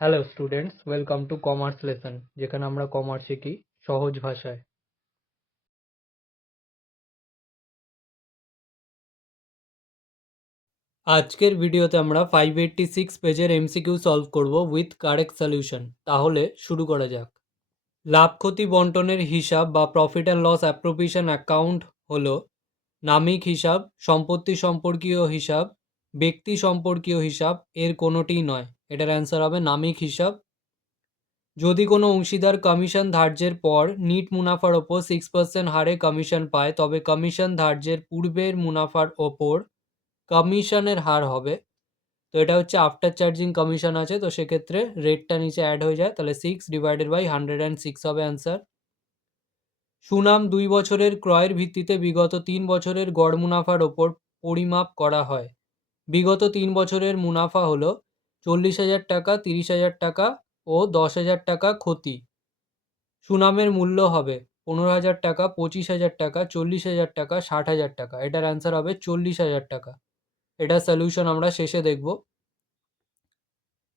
Hello students welcome to commerce lesson যেখানে আমরা commerce শিখি সহজ ভাষায়। আজকের ভিডিওতে আমরা ফাইভ এইট্টি সিক্স পেজের এমসিকিউ সলভ করব উইথ কারেক্ট সলিউশন তাহলে শুরু করা যাক। লাভ ক্ষতি বন্টনের হিসাব বা profit and loss appropriation account হল নামিক হিসাব, সম্পত্তি সম্পর্কীয় হিসাব, ব্যক্তি সম্পর্কীয় হিসাব, এর কোনোটিই নয়। এটার অ্যান্সার হবে নামিক হিসাব। যদি কোনো অংশীদার কমিশন ধার্যের পর নিট মুনাফার ওপর সিক্স পার্সেন্ট হারে কমিশন পায়, তবে কমিশন ধার্যের পূর্বের মুনাফার ওপর কমিশনের হার হবে। তো এটা হচ্ছে আফটার চার্জিং কমিশন আছে, তো সেক্ষেত্রে রেটটা নিচে অ্যাড হয়ে যায়, তাহলে six divided by hundred and six হবে অ্যান্সার সুনাম দুই বছরের ক্রয়ের ভিত্তিতে বিগত তিন বছরের গড় মুনাফার ওপর পরিমাপ করা হয়। বিগত তিন বছরের মুনাফা হলো চল্লিশ হাজার টাকা, তিরিশ হাজার টাকা ও দশ হাজার টাকা ক্ষতি। সুনামের মূল্য হবে পনেরো হাজার টাকা, পঁচিশ হাজার টাকা, চল্লিশ হাজার টাকা, ষাট হাজার টাকা। এটার অ্যান্সার হবে চল্লিশ হাজার টাকা। এটা সলিউশন আমরা শেষে দেখব।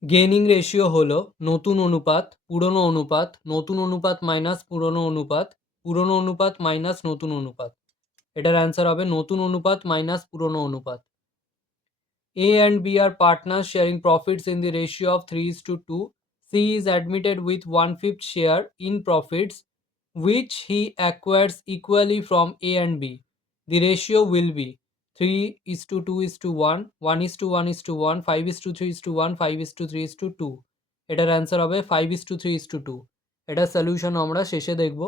গেনিং রেশিও হলো নতুন অনুপাত, পুরনো অনুপাত, নতুন অনুপাত মাইনাস পুরনো অনুপাত পুরনো অনুপাত মাইনাস নতুন অনুপাত। এটার অ্যান্সার হবে নতুন অনুপাত মাইনাস পুরনো অনুপাত। A and B are partners sharing profits in the ratio of 3 is to 2. C is admitted with one fifth share in profits, which he acquires equally from A and B. The ratio will be 3 is to 2 is to 1, 1 is to 1 is to 1, 5 is to 3 is to 1, 5 is to 3 is to 2. এটার answer হবে 5 is to 3 is to 2. এটার solution আমরা শেষে দেখব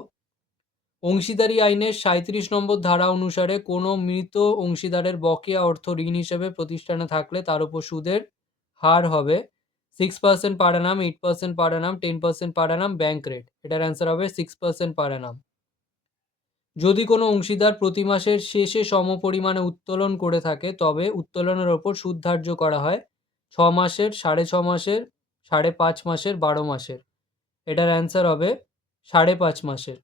অংশীদারি আইনের সাঁত্রিশ নম্বর ধারা অনুসারে কোনো মৃত অংশীদারের বকেয়া অর্থ ঋণ হিসেবে প্রতিষ্ঠানে থাকলে তার উপর সুদের হার হবে। Six percent per annum eight percent per annum ten percent per annum bank rate এটার অ্যান্সার হবে সিক্স পার্সেন্ট পার অ্যানাম যদি কোনো অংশীদার প্রতি মাসের শেষে সমপরিমাণে উত্তোলন করে থাকে, তবে উত্তোলনের ওপর সুদ ধার্য করা হয় ছ মাসের, সাড়ে ছ মাসের, সাড়ে পাঁচ মাসের, বারো মাসের। এটার অ্যান্সার হবে সাড়ে পাঁচ মাসের।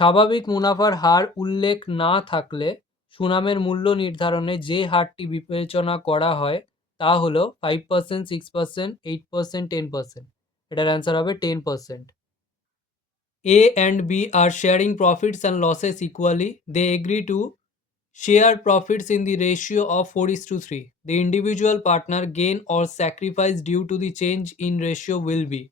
স্বাভাবিক মুনাফার হার উল্লেখ না থাকলে সুনামের মূল্য নির্ধারণে যে হারটি বিবেচনা করা হয় তা হলো five percent six percent eight percent ten percent এটার অ্যান্সার হবে ten percent A and B are sharing profits and losses equally they agree to share profits in the ratio of 4 is to 3. The individual partner gain or sacrifice due to the change in ratio will be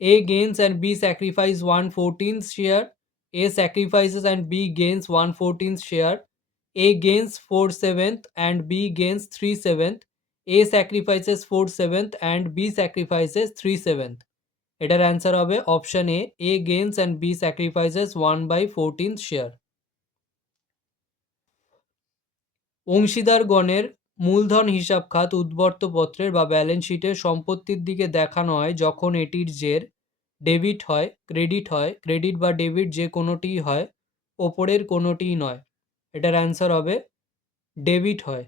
A gains and B sacrifice 1 14th share, A sacrifices and B gains 1 14th share, A gains 4 7th and B gains 3 7th, A sacrifices 4 7th and B sacrifices 3 7th. এটার answer হবে option A A gains and B sacrifices one by fourteenth share অংশীদারগণের মূলধন হিসাব খাত উদ্বর্তপত্রের বা balance শিটের সম্পত্তির দিকে দেখানো হয় যখন এটির জের ডেবিট হয় ক্রেডিট হয় ক্রেডিট বা ডেবিট যে কোনোটিই হয়, ওপরের কোনোটিই নয়। এটার অ্যান্সার হবে ডেবিট হয়।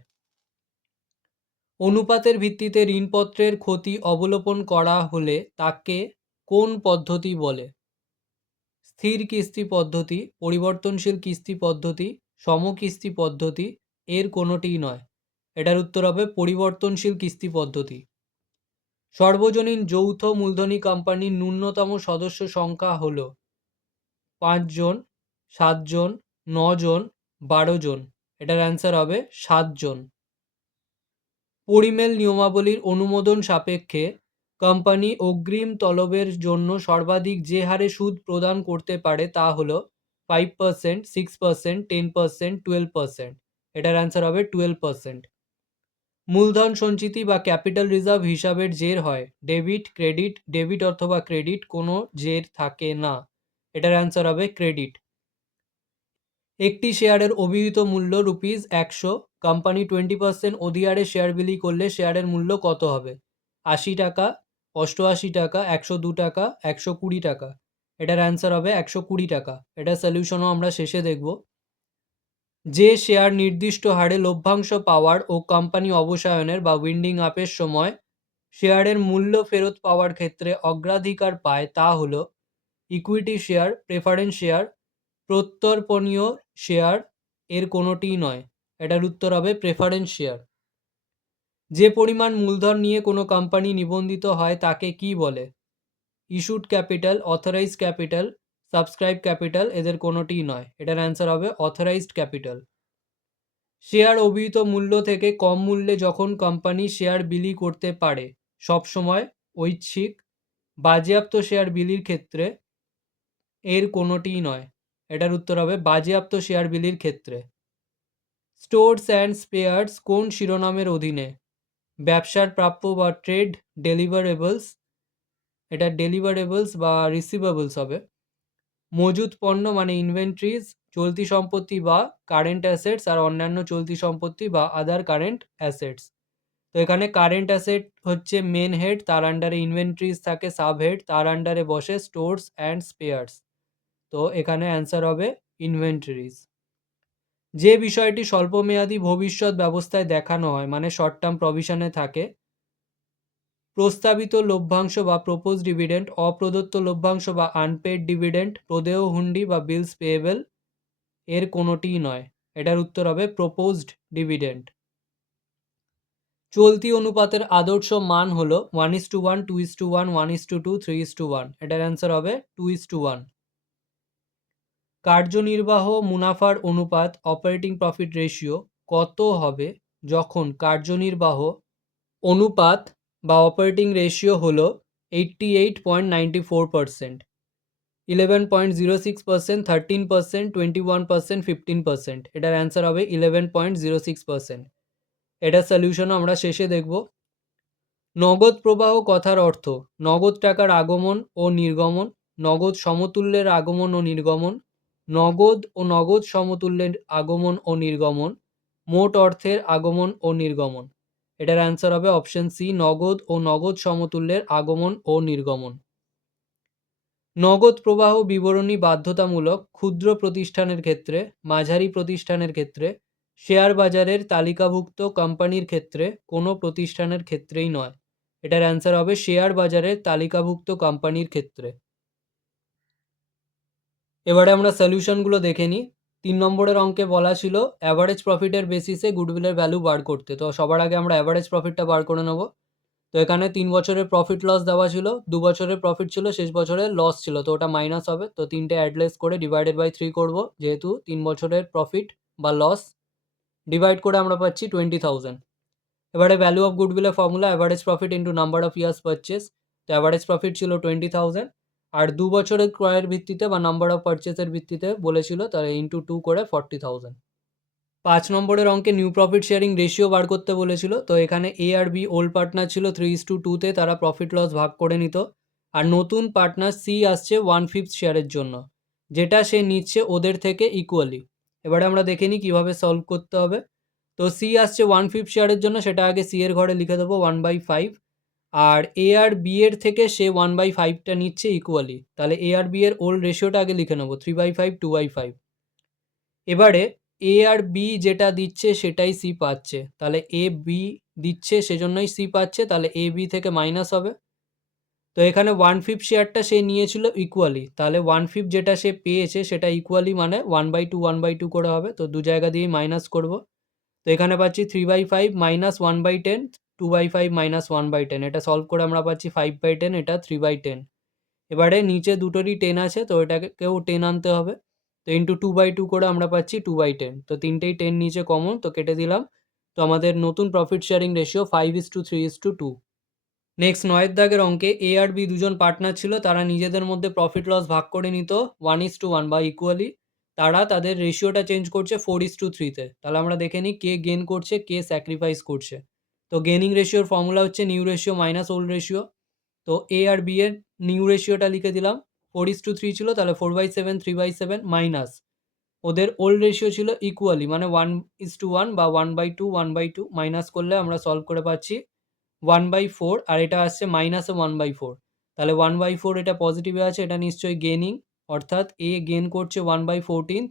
অনুপাতের ভিত্তিতে ঋণপত্রের ক্ষতি অবলোপন করা হলে তাকে কোন পদ্ধতি বলে? স্থির কিস্তি পদ্ধতি, পরিবর্তনশীল কিস্তি পদ্ধতি, সমকিস্তি পদ্ধতি, এর কোনোটিই নয়। এটার উত্তর হবে পরিবর্তনশীল কিস্তি পদ্ধতি। সর্বজনীন যৌথ মূলধনী কোম্পানির ন্যূনতম সদস্য সংখ্যা হল পাঁচজন, সাতজন, নজন বারো জন এটার অ্যান্সার হবে সাতজন। পরিমেল নিয়মাবলীর অনুমোদন সাপেক্ষে কোম্পানি অগ্রিম তলবের জন্য সর্বাধিক যে হারে সুদ প্রদান করতে পারে তা হলো five percent six percent ten percent twelve percent এটার অ্যান্সার হবে টুয়েলভ পার্সেন্ট মূলধন সঞ্চিতি বা ক্যাপিটাল রিজার্ভ হিসাবের জের হয়। ডেবিট, ক্রেডিট, ডেবিট অথবা ক্রেডিট কোনো জের থাকে না। এটার অ্যান্সার হবে ক্রেডিট। একটি শেয়ারের অভিহিত মূল্য রুপিস একশো, কোম্পানি টোয়েন্টি পার্সেন্ট অধিহারে শেয়ার বিলি করলে শেয়ারের মূল্য কত হবে? আশি টাকা, অষ্টআশি টাকা, একশো দু টাকা, একশো কুড়ি টাকা। এটার অ্যান্সার হবে একশো কুড়ি টাকা। এটার সলিউশনও আমরা শেষে দেখব। যে শেয়ার নির্দিষ্ট হারে লভ্যাংশ পাওয়ার ও কোম্পানি অবসায়নের বা উইন্ডিং আপের সময় শেয়ারের মূল্য ফেরত পাওয়ার ক্ষেত্রে অগ্রাধিকার পায় তা হল ইকুইটি শেয়ার প্রেফারেন্স শেয়ার প্রত্যর্পণীয় শেয়ার এর কোনোটিই নয়। এটার উত্তর হবে প্রেফারেন্স শেয়ার যে পরিমাণ মূলধন নিয়ে কোনো কোম্পানি নিবন্ধিত হয় তাকে কি বলে? Issued capital authorised capital subscribe capital এদের কোনোটিই নয়। এটার অ্যান্সার হবে অথরাইজড ক্যাপিটাল শেয়ার অভিহিত মূল্য থেকে কম মূল্যে যখন কোম্পানি শেয়ার বিলি করতে পারে, সবসময় ঐচ্ছিক, বাজেয়াপ্ত শেয়ার বিলির ক্ষেত্রে এর কোনোটিই নয়। এটার উত্তর হবে বাজেয়াপ্ত শেয়ার বিলির ক্ষেত্রে। স্টোরস অ্যান্ড স্পেয়ার্স কোন শিরোনামের অধীনে? ব্যবসার প্রাপ্য বা ট্রেড ডেলিভারেবলস এটা ডেলিভারেবলস বা রিসিভেবলস হবে। মজুত পণ্য মানে ইনভেন্টরিজ চলতি সম্পত্তি বা কারেন্ট অ্যাসেটস আর অন্যান্য চলতি সম্পত্তি বা আদার কারেন্ট অ্যাসেটস তো এখানে কারেন্ট অ্যাসেট হচ্ছে মেন হেড তার আন্ডারে ইনভেন্টরিজ থাকে সাব হেড তার আন্ডারে বসে স্টোরস অ্যান্ড স্পেয়ার্স তো এখানে অ্যান্সার হবে ইনভেন্টরিজ যে বিষয়টি স্বল্পমেয়াদী ভবিষ্যৎ ব্যবস্থায় দেখানো হয় মানে শর্ট টার্ম প্রভিশনে থাকে প্রস্তাবিত লভ্যাংশ বা প্রপোজ ডিভিডেন্ট অপ্রদত্ত লভ্যাংশ বা আনপেড ডিভিডেন্ড প্রদেয় হুন্ডি বা বিলস পেয়েবল এর কোনোটিই নয়। এটার উত্তর হবে প্রপোজড ডিভিডেন্ড চলতি অনুপাতের আদর্শ মান হলো one is to one two is to one one is to two three is to one এটার অ্যান্সার হবে টু ইস টু ওয়ান কার্যনির্বাহ মুনাফার অনুপাত অপারেটিং প্রফিট রেশিও কত হবে যখন কার্যনির্বাহ অনুপাত বা অপারেটিং রেশিও হলো eighty eight point ninety four percent eleven point zero six percent thirteen percent twenty one percent fifteen percent এটার অ্যান্সার হবে eleven point zero six percent এটার সলিউশনও আমরা শেষে দেখব। নগদ প্রবাহ কথার অর্থ, নগদ টাকার আগমন ও নির্গমন, নগদ সমতুল্যের আগমন ও নির্গমন, নগদ ও নগদ সমতুল্যের আগমন ও নির্গমন, মোট অর্থের আগমন ও নির্গমন। এটার অ্যান্সার হবে অপশন সি নগদ ও নগদ সমতুল্যের আগমন ও নির্গমন। নগদ প্রবাহ বিবরণী বাধ্যতামূলক ক্ষুদ্র প্রতিষ্ঠানের ক্ষেত্রে, মাঝারি প্রতিষ্ঠানের ক্ষেত্রে শেয়ার বাজারের তালিকাভুক্ত কোম্পানির ক্ষেত্রে কোনো প্রতিষ্ঠানের ক্ষেত্রেই নয়। এটার অ্যান্সার হবে শেয়ার বাজারের তালিকাভুক্ত কোম্পানির ক্ষেত্রে। এবারে আমরা সলিউশনগুলো দেখে নিই। তিন নম্বরের অঙ্কে বলা ছিল অ্যাভারেজ প্রফিটের বেসিসে গুডউইলের ভ্যালু বার করতে। তো সবার আগে আমরা অ্যাভারেজ প্রফিটটা বার করে নেব। তো এখানে তিন বছরের প্রফিট লস দেওয়া ছিল, দু বছরের প্রফিট ছিল, শেষ বছরে লস ছিল। তো ওটা মাইনাস হবে। তো তিনটে অ্যাডলেস করে ডিভাইডেড বাই থ্রি করব, যেহেতু তিন বছরের প্রফিট বা লস ডিভাইড করে আমরা পাচ্ছি টোয়েন্টি থাউজেন্ড এবারে value of গুডউইলের formula average profit into number of years purchase তো অ্যাভারেজ প্রফিট ছিল টোয়েন্টি থাউজেন্ড আর দু বছরের ক্রয়ের ভিত্তিতে বা নাম্বার অফ পারচেসের ভিত্তিতে বলেছিল তাহলে ইন্টু টু করে ফর্টি থাউজেন্ড পাঁচ নম্বরের অঙ্কে নিউ প্রফিট শেয়ারিং রেশিও বার করতে বলেছিল, তো এখানে এ আর বি ওল্ড পার্টনার ছিল থ্রি ইস টু টুতে তারা প্রফিট লস ভাগ করে নিত। আর নতুন পার্টনার সি আসছে ওয়ান ফিফথ শেয়ারের জন্য, যেটা সে নিচ্ছে ওদের থেকে ইকুয়ালি এবারে আমরা দেখে নিই কীভাবে সলভ করতে হবে। তো সি আসছে ওয়ান ফিফথ শেয়ারের জন্য, সেটা আগে সি এর ঘরে লিখে দেবো ওয়ান বাই ফাইভ আর এ আর বি এর থেকে সে ওয়ান বাই ফাইভটা নিচ্ছে ইকুয়ালি তাহলে এ আর বি এর ওল্ড রেশিওটা আগে লিখে নেব three by five two by five এবারে এ আর বি যেটা দিচ্ছে সেটাই সি পাচ্ছে, তাহলে এ বি দিচ্ছে সেজন্যই সি পাচ্ছে, তাহলে এ বি থেকে মাইনাস হবে। তো এখানে ওয়ান ফিফ শেয়ারটা সে নিয়েছিল ইকুয়ালি তাহলে ওয়ান ফিফ যেটা সে পেয়েছে সেটা ইকুয়ালি মানে one by two one by two করে হবে, তো দু জায়গা দিয়েই মাইনাস করব। তো এখানে পাচ্ছি three by five minus one by ten two by five minus one by ten এটা সলভ করে আমরা পাচ্ছি ফাইভ বাই টেন এটা থ্রি বাই টেন এবারে নিচে দুটোরই টেন আছে, তো এটাকেও টেন আনতে হবে। তো ইন্টু টু বাই টু করে আমরা পাচ্ছি টু বাই টেন তো তিনটেই টেন নিচে কমন তো কেটে দিলাম। তো আমাদের নতুন profit sharing ratio five is to three is to two next নয়ের দাগের অঙ্কে এ আর বি দুজন পার্টনার ছিল, তারা নিজেদের মধ্যে প্রফিট লস ভাগ করে নিত ওয়ান ইস টু ওয়ান বা ইকুয়ালি তারা তাদের রেশিওটা চেঞ্জ করছে ফোর ইস টু থ্রিতে তাহলে আমরা দেখে নিই কে গেন করছে, কে স্যাক্রিফাইস করছে। তো গেনিং রেশিওর ফর্মুলা হচ্ছে new ratio minus old ratio তো এ আর বি এর নিউ রেশিওটা লিখে দিলাম। ফোর ইস টু থ্রি ছিল, তাহলে four by seven three by seven minus ওদের ওল্ড রেশিও ছিল ইকুয়ালি মানে ওয়ান ইস টু ওয়ান বা one by two one by two minus করলে আমরা সলভ করে পাচ্ছি। ওয়ান বাই ফোর আর এটা আসছে মাইনাসে ওয়ান বাই ফোর তাহলে ওয়ান বাই ফোর এটা পজিটিভে আছে, এটা নিশ্চয়ই গেনিং অর্থাৎ এ গেন করছে ওয়ান বাই ফোরটিন্থ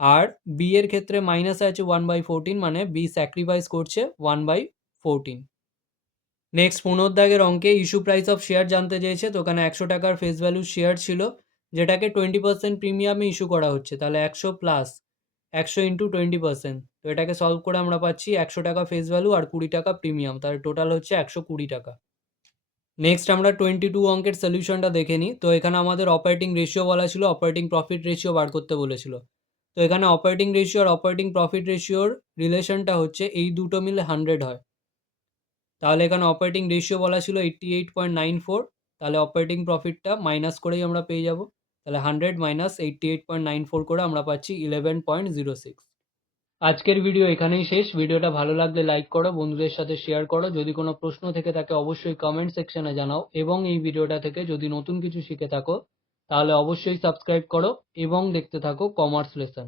আর বি এর ক্ষেত্রে মাইনাসে আছে ওয়ান বাই ফোরটিন মানে বি স্যাক্রিফাইস করছে ওয়ান বাই ফোরটিন নেক্সট পুনর্দাগের অঙ্কে ইস্যু প্রাইস অফ শেয়ার জানতে চেয়েছে, তো ওখানে একশো টাকার ফেস ভ্যালু শেয়ার ছিল, যেটাকে টোয়েন্টি পার্সেন্ট প্রিমিয়ামে ইস্যু করা হচ্ছে, তাহলে একশো প্লাস একশো ইন্টু টোয়েন্টি পার্সেন্ট তো এটাকে সলভ করে আমরা পাচ্ছি একশো টাকা ফেস ভ্যালু আর কুড়ি টাকা প্রিমিয়াম তাহলে টোটাল হচ্ছে একশো কুড়ি টাকা। নেক্সট আমরা টোয়েন্টি টু অঙ্কের সলিউশনটা দেখে নিই, তো এখানে আমাদের অপারেটিং রেশিও বলা ছিল অপারেটিং প্রফিট রেশিও বার করতে বলেছিল। তো এখানে অপারেটিং রেশিও আর অপারেটিং প্রফিট রেশিওর রিলেশনটা হচ্ছে, এই দুটো মিলে হান্ড্রেড হয়। তাহলে এখানে অপারেটিং রেশিও বলা ছিল eighty eight point nine four তাহলে অপারেটিং প্রফিটটা মাইনাস করেই আমরা পেয়ে যাব। তাহলে hundred minus eighty eight point nine four করে আমরা পাচ্ছি ইলেভেন পয়েন্ট জিরো সিক্স আজকের ভিডিও এখানেই শেষ। ভিডিওটা ভালো লাগলে লাইক করো, বন্ধুদের সাথে শেয়ার করো। যদি কোনো প্রশ্ন থেকে থাকে, অবশ্যই কমেন্ট সেকশনে জানাও। এবং এই ভিডিওটা থেকে যদি নতুন কিছু শিখে থাকো, তাহলে অবশ্যই সাবস্ক্রাইব করো এবং দেখতে থাকো কমার্স লেসন